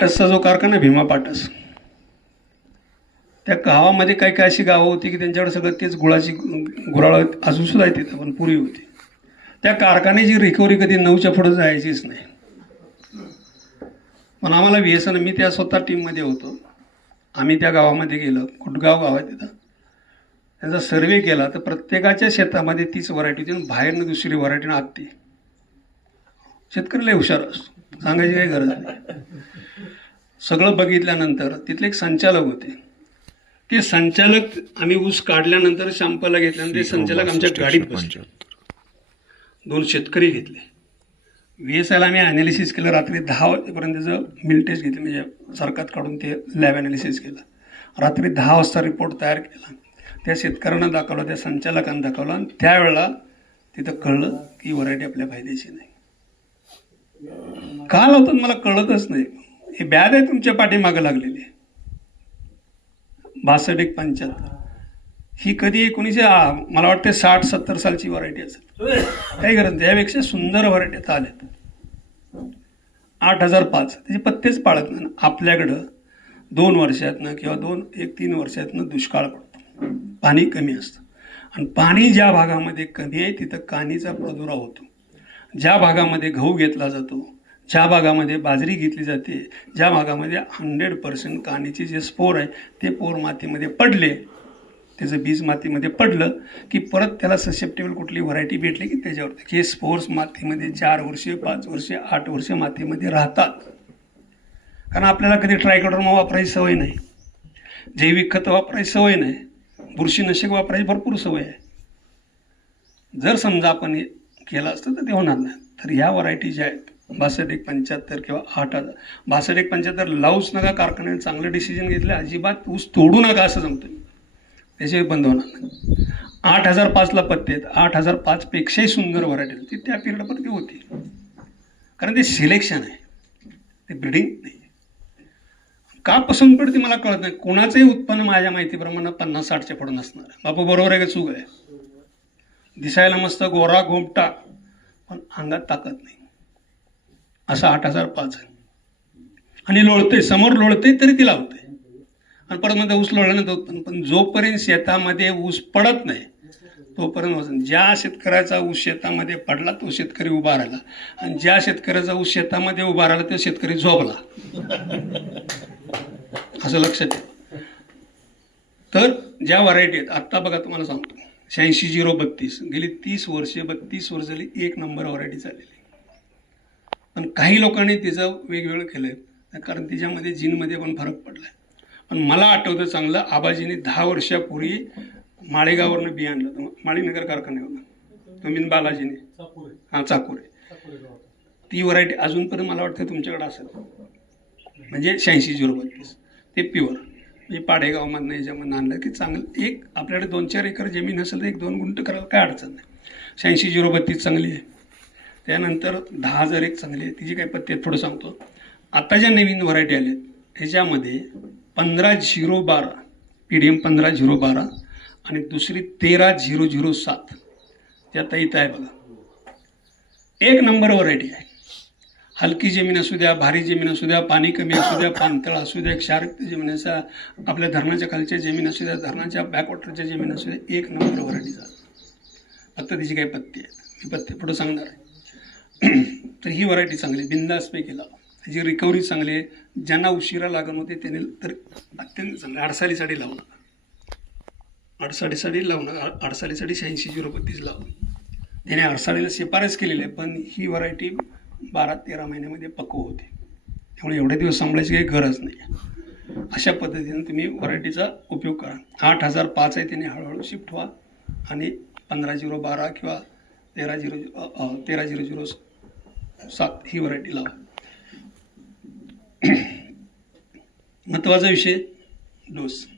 पाटसचा जो कारखाना भीमा पाटस. त्या गावामध्ये काही काही अशी गावं होती की त्यांच्याकडे सगळं तेच गुळाची गुराळ अजूनसुद्धा येते आहे तिथं पण पुरी होती. त्या कारखान्याची रिकव्हरी कधी नऊच्या पुढं जायचीच नाही. पण आम्हाला व्ही एस एन मी त्या स्वतः टीममध्ये होतो. आम्ही त्या गावामध्ये गेलो कुटगाव गाव आहे तिथं. त्यांचा सर्वे केला तर प्रत्येकाच्या शेतामध्ये तीच व्हरायटी होती आणि बाहेरनं दुसरी व्हरायटी आत्ती. शेतकरी लय हुशार असतो. सांगायची काही गरज नाही. सगळं बघितल्यानंतर तिथले एक संचालक होते. ते संचालक आम्ही ऊस काढल्यानंतर शॅम्पलला घेतल्यानंतर ते संचालक आमच्या गाडीत बसले. दोन शेतकरी घेतले. व्ही एस आयला आम्ही ॲनालिसिस केलं. रात्री दहा वाजेपर्यंत त्याचं मिल टेस्ट घेतली. म्हणजे सरकात काढून ते लॅब ॲनालिसिस केलं. रात्री दहा वाजता रिपोर्ट तयार केला. त्या शेतकऱ्यांना दाखवला त्या संचालकांना दाखवला. आणि त्यावेळेला तिथं कळलं की व्हरायटी आपल्या फायद्याची नाही. का लावतात मला कळतच नाही. हे बॅद आहे तुमच्या पाठीमागं लागलेली. बासष्ट एक पंच्याहत्तर. ही कधी एकोणीसशे मला वाटते साठ सत्तर सालची व्हरायटी असेल. काही गरज नाही त्यापेक्षा सुंदर व्हरायटी आता आल्यात आठ हजार पाच. त्याचे पत्तेच पाळत नाही. आपल्याकडं दोन वर्षातनं किंवा दोन एक तीन वर्षातनं दुष्काळ पडतो. पाणी कमी असतं. आणि पाणी ज्या भागामध्ये कमी आहे तिथं कानीचा प्रादुर्भाव होतो. ज्या भागामध्ये गहू घेतला जातो ज्या भागामध्ये बाजरी घेतली जाते ज्या भागामध्ये हंड्रेड पर्सेंट कानीचे जे स्पोर आहे ते पोर मातीमध्ये पडले त्याचं बीज मातीमध्ये पडलं की परत त्याला ससेप्टेबल कुठली व्हरायटी भेटली की त्याच्यावर हे स्पोर्स मातीमध्ये चार वर्षे पाच वर्षे आठ वर्षे मातीमध्ये राहतात. कारण आपल्याला कधी ट्रायकोडर्मा वापरायची सवय नाही. जैविक खतं वापरायची सवय नाही. बुरशीनाशक वापरायची भरपूर सवय आहे. जर समजा आपण हे केलं असतं तर ते होणार नाही. तर ह्या व्हरायटी ज्या आहेत बासष्ट एक पंच्याहत्तर किंवा आठ हजार. बासष्ट एक पंच्याहत्तर लावूच नका कारखान्याने चांगलं डिसिजन घेतलं अजिबात ऊस तोडू नका असं सांगतो मी त्याचे बंद होणार नाही. आठ हजार पाचला पत्ते आहेत. आठ हजार पाचपेक्षाही सुंदर व्हरायटी ती त्या पिरियडमध्ये होती कारण ते सिलेक्शन आहे. ते ब्रिडिंग नाही. का पसंत पडते मला कळत नाही. कोणाचंही उत्पन्न माझ्या माहितीप्रमाणे पन्नास साठच्या पडून नसणार आहे. बापू बरोबर आहे का चूक आहे? दिसायला मस्त गोरा घोमटा पण अंगात ताकद नाही. असा आठ हजार पाच आहे. आणि लोळते समोर लोळते तरी ती लावते. आणि परत मध्ये ऊस लोळल्यानंतर उत्पन्न पण जोपर्यंत शेतामध्ये ऊस पडत नाही तोपर्यंत वजन ज्या शेतकऱ्याचा ऊस शेतामध्ये पडला तो शेतकरी उभा राहिला. आणि ज्या शेतकऱ्याचा ऊस शेतामध्ये उभा राहिला तो शेतकरी झोपला. असं लक्षात ठेवा. तर ज्या व्हरायटी आहेत आत्ता बघा तुम्हाला सांगतो. शहाऐंशी झिरो बत्तीस. गेली तीस वर्षे बत्तीस वर्ष झाली एक नंबर व्हरायटी चाललेली पण काही लोकांनी तिचं वेगवेगळं केलं आहे कारण तिच्यामध्ये जीनमध्ये पण फरक पडला आहे पण मला आठवतं चांगलं आबाजीने दहा वर्षापूर्वी माळेगाववरनं बी आणलं होतं. माळीनगर कारखान्यावरनं. तुम्ही बालाजीने? हां चाकोरे ती व्हरायटी अजूनपर्यंत मला वाटतं तुमच्याकडे असेल. म्हणजे शहाऐंशी झिरो बत्तीस. ते प्युअर म्हणजे पाडेगावमधनं याच्यामधनं आणलं की चांगलं. एक आपल्याकडे दोन चार एकर जमीन असेल तर एक दोन गुंट करायला काय अडचण नाही. शहाऐंशी झिरो बत्तीस चांगली आहे. त्यानंतर दहा हजार एक चांगले तिची काही पत्ते आहेत थोडं सांगतो. आता ज्या नवीन व्हरायटी आल्यात ह्याच्यामध्ये पंधरा झिरो बारा पी डी एम पंधरा झिरो बारा आणि दुसरी तेरा झिरो झिरो सात. त्या इथं आहे बघा. एक नंबर व्हरायटी आहे. हलकी जमीन असू द्या भारी जमीन असू द्या पाणी कमी असू द्या पाणतळ असू द्या क्षारयुक्त जमीन असा आपल्या धरणाच्या खालच्या जमीन असू द्या धरणाच्या बॅकवॉटरच्या जमीन असू द्या एक नंबर व्हरायटीचा फक्त तिची काही पत्ती आहेत. मी पत्ते पुढं सांगणार आहे. तर ही व्हरायटी चांगली आहे, बिंदासपैकी लावा त्याची रिकव्हरी चांगली आहे ज्यांना उशिरा लागण होते त्याने तर अत्यंत चांगलं. अडसालीसाठी लावू नका अडसाळीसाठी लावू नका शहाऐंशी झिरो बत्तीस लावू त्याने अडसाळीला शिफारस केलेली आहे पण ही व्हरायटी बारा तेरा महिन्यामध्ये पक्व होते. त्यामुळे एवढे दिवस सांभाळायची काही गरज नाही. अशा पद्धतीने तुम्ही व्हरायटीचा उपयोग करा. आठ हजार पाच आहे त्याने हळूहळू शिफ्ट व्हा. आणि पंधरा झिरो बारा किंवा तेरा झिरो झिरो तेरा झिरो झिरो सात ही व्हरायटी लावा. महत्त्वाचा विषय डोस.